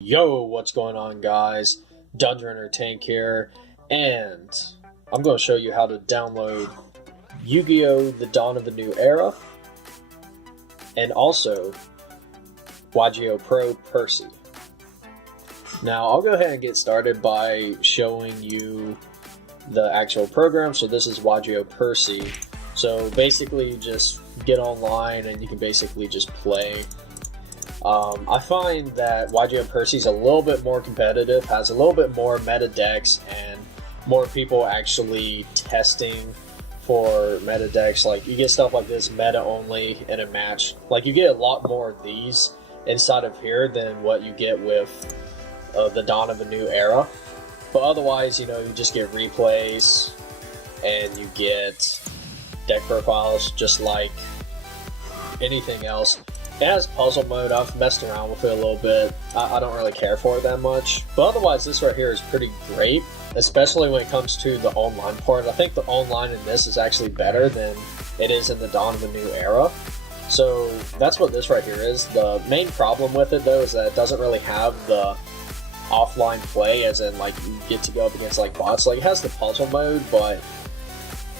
Yo, what's going on, guys? Dungeon Runner Tank here, and I'm going to show you how to download Yu-Gi-Oh! The Dawn of a New Era, and also YGOPRO Percy. Now, I'll go ahead and get started by showing you the actual program. So this is YGO Percy. So basically, you just get online and you can basically just play. I find that YGO Percy is a little bit more competitive, has a little bit more meta decks, and more people actually testing for meta decks. Like, you get stuff like this meta only in a match. Like, you get a lot more of these inside of here than what you get with the Dawn of a New Era. But otherwise, you know, you just get replays and you get deck profiles just like anything else. It has puzzle mode. I've messed around with it a little bit. I don't really care for it that much. But otherwise, this right here is pretty great, especially when it comes to the online part. I think the online in this is actually better than it is in the Dawn of a New Era. So that's what this right here is. The main problem with it, though, is that it doesn't really have the offline play, as in, like, you get to go up against, like, bots. Like, it has the puzzle mode, but,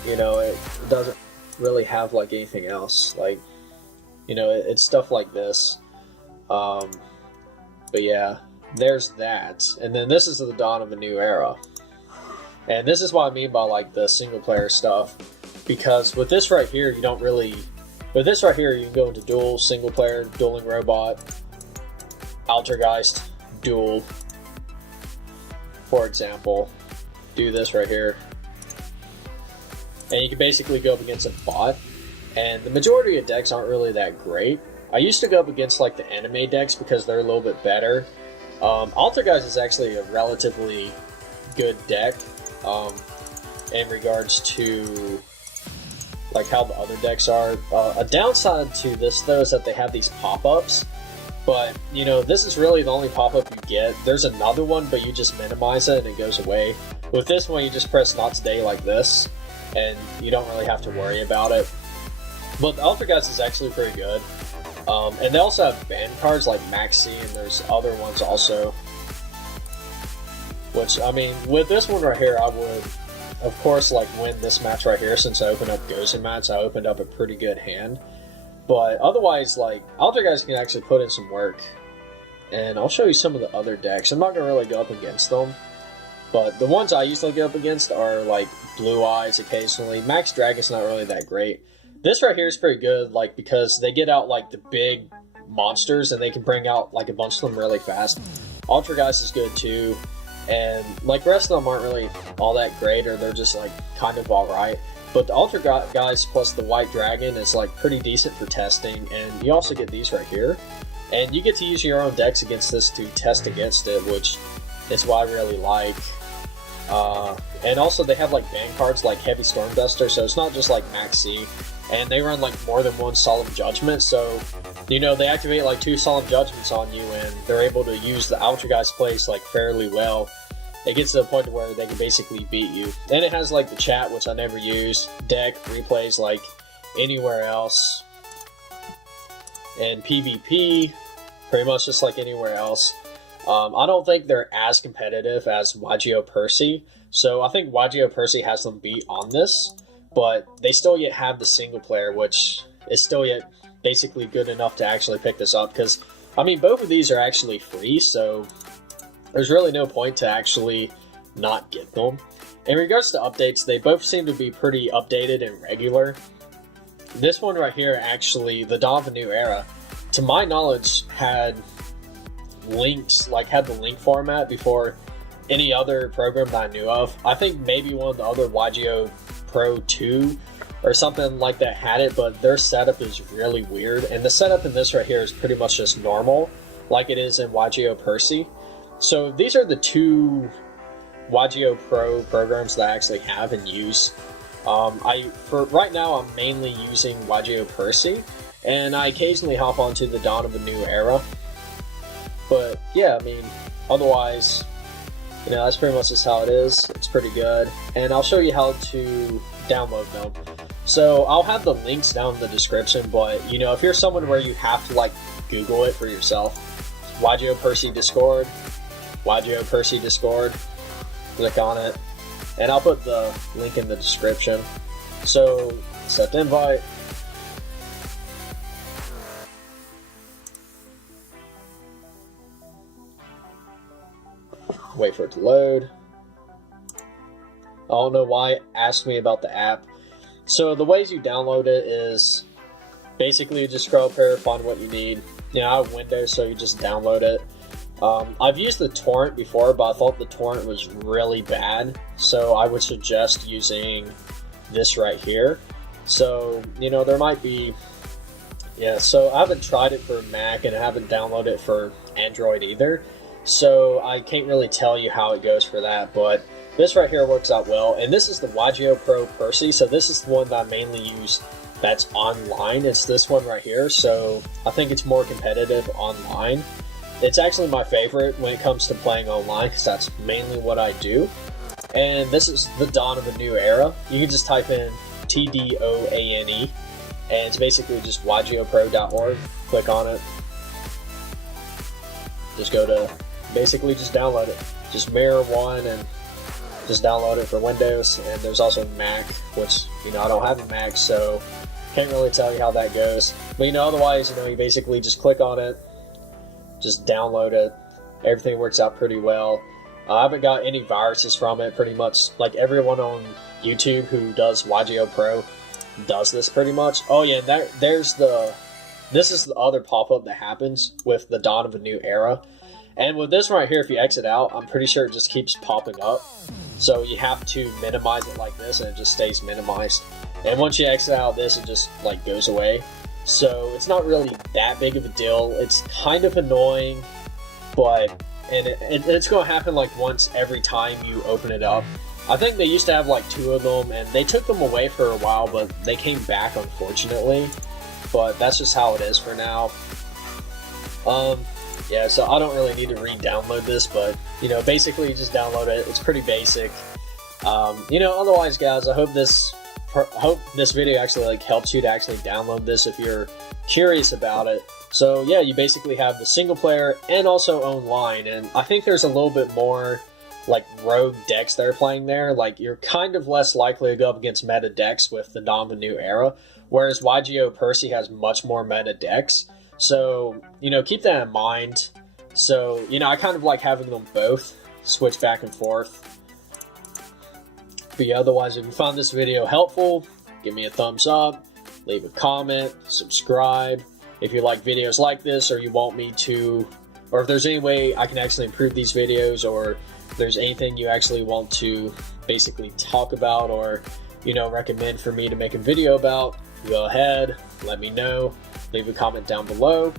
you know, it doesn't really have, like, anything else. Like, you know, it's stuff like this. But yeah, there's that. And then this is the Dawn of a New Era. And this is what I mean by, like, the single player stuff. Because with this right here, you don't really... With this right here, you can go into duel, single player, dueling robot, Altergeist, duel. For example, do this right here. And you can basically go up against a bot. And the majority of decks aren't really that great. I used to go up against, like, the anime decks because they're a little bit better. Altergeist is actually a relatively good deck in regards to, like, how the other decks are. A downside to this, though, is that they have these pop-ups. But, you know, this is really the only pop-up you get. There's another one, but you just minimize it and it goes away. With this one, you just press Not Today like this, and you don't really have to worry about it. But the Altergeist is actually pretty good. And they also have ban cards like Maxi, and there's other ones also. Which, I mean, with this one right here, I would, of course, like, win this match right here. Since I opened up Gozen Mats, I opened up a pretty good hand. But otherwise, like, Altergeist can actually put in some work. And I'll show you some of the other decks. I'm not going to really go up against them. But the ones I usually go up against are, like, Blue Eyes occasionally. Max Dragon's not really that great. This right here is pretty good, like, because they get out, like, the big monsters, and they can bring out, like, a bunch of them really fast. Altergeist is good, too, and, like, the rest of them aren't really all that great, or they're just, like, kind of alright. But the Altergeist plus the White Dragon is, like, pretty decent for testing, and you also get these right here. And you get to use your own decks against this to test against it, which is what I really like. And also they have, like, ban cards like Heavy Stormduster, so it's not just like Maxi. And they run, like, more than one Solemn Judgment, so, you know, they activate, like, 2 Solemn Judgments on you, and they're able to use the Altergeist place, like, fairly well. It gets to the point where they can basically beat you. Then it has, like, the chat, which I never use, deck, replays, like, anywhere else. And PvP, pretty much just like anywhere else. I don't think they're as competitive as YGO Percy, so I think YGO Percy has them beat on this. But they still yet have the single player, which is still yet basically good enough to actually pick this up. Because, I mean, both of these are actually free, so there's really no point to actually not get them. In regards to updates, they both seem to be pretty updated and regular. This one right here, actually, the Dawn of a New Era, to my knowledge, had links, like, had the link format before any other program that I knew of. I think maybe one of the other YGO Pro 2 or something like that had it, but their setup is really weird, and the setup in this right here is pretty much just normal, like it is in YGO Percy. So these are the 2 YGO Pro programs that I actually have and use. For right now, I'm mainly using YGO Percy, and I occasionally hop onto the Dawn of a New Era. But yeah, I mean, otherwise, you know, that's pretty much just how it is. It's pretty good. And I'll show you how to download them. So I'll have the links down in the description, but, you know, if you're someone where you have to, like, Google it for yourself, YGO Percy Discord, YGO Percy Discord, click on it, and I'll put the link in the description. So, accept invite. Wait for it to load. I don't know why it asked me about the app. So the ways you download it is basically you just scroll up here, find what you need. You know, I have Windows, so you just download it. I've used the torrent before, but I thought the torrent was really bad. So I would suggest using this right here. So, you know, there might be, yeah, so I haven't tried it for Mac and I haven't downloaded it for Android either. So I can't really tell you how it goes for that, but this right here works out well. And this is the YGOPRO Percy. So this is the one that I mainly use that's online. It's this one right here. So I think it's more competitive online. It's actually my favorite when it comes to playing online because that's mainly what I do. And this is the dawn of a new era. You can just type in TDOANE and it's basically just ygopro.org. Click on it. Just go to, basically just download it. Just mirror one and just download it for Windows. And there's also Mac, which, you know, I don't have a Mac, so can't really tell you how that goes. But, you know, otherwise, you know, you basically just click on it, just download it. Everything works out pretty well. I haven't got any viruses from it. Pretty much like everyone on YouTube who does YGO Pro does this pretty much. Oh yeah, this is the other pop-up that happens with the dawn of a new era. And with this right here, if you exit out, I'm pretty sure it just keeps popping up. So you have to minimize it like this and it just stays minimized. And once you exit out this, it just like goes away. So it's not really that big of a deal. It's kind of annoying, but it's going to happen like once every time you open it up. I think they used to have like 2 of them and they took them away for a while, but they came back unfortunately. But that's just how it is for now. Yeah, so I don't really need to re-download this, but you know, basically you just download it. It's pretty basic. You know, otherwise, guys, I hope this video actually like helps you to actually download this if you're curious about it. So yeah, you basically have the single player and also online, and I think there's a little bit more like rogue decks they're playing there. Like you're kind of less likely to go up against meta decks with the dawn of a new era, whereas YGO Percy has much more meta decks. So, you know, keep that in mind. So, you know, I kind of like having them both switch back and forth. But yeah, otherwise, if you found this video helpful, give me a thumbs up, leave a comment, subscribe. If you like videos like this, or you want me to, or if there's any way I can actually improve these videos, or if there's anything you actually want to basically talk about, or, you know, recommend for me to make a video about, go ahead, let me know. Leave a comment down below.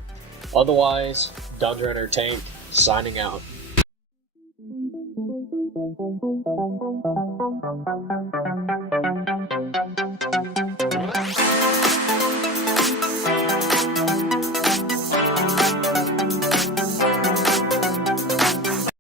Otherwise, Dunder Entertain, signing out.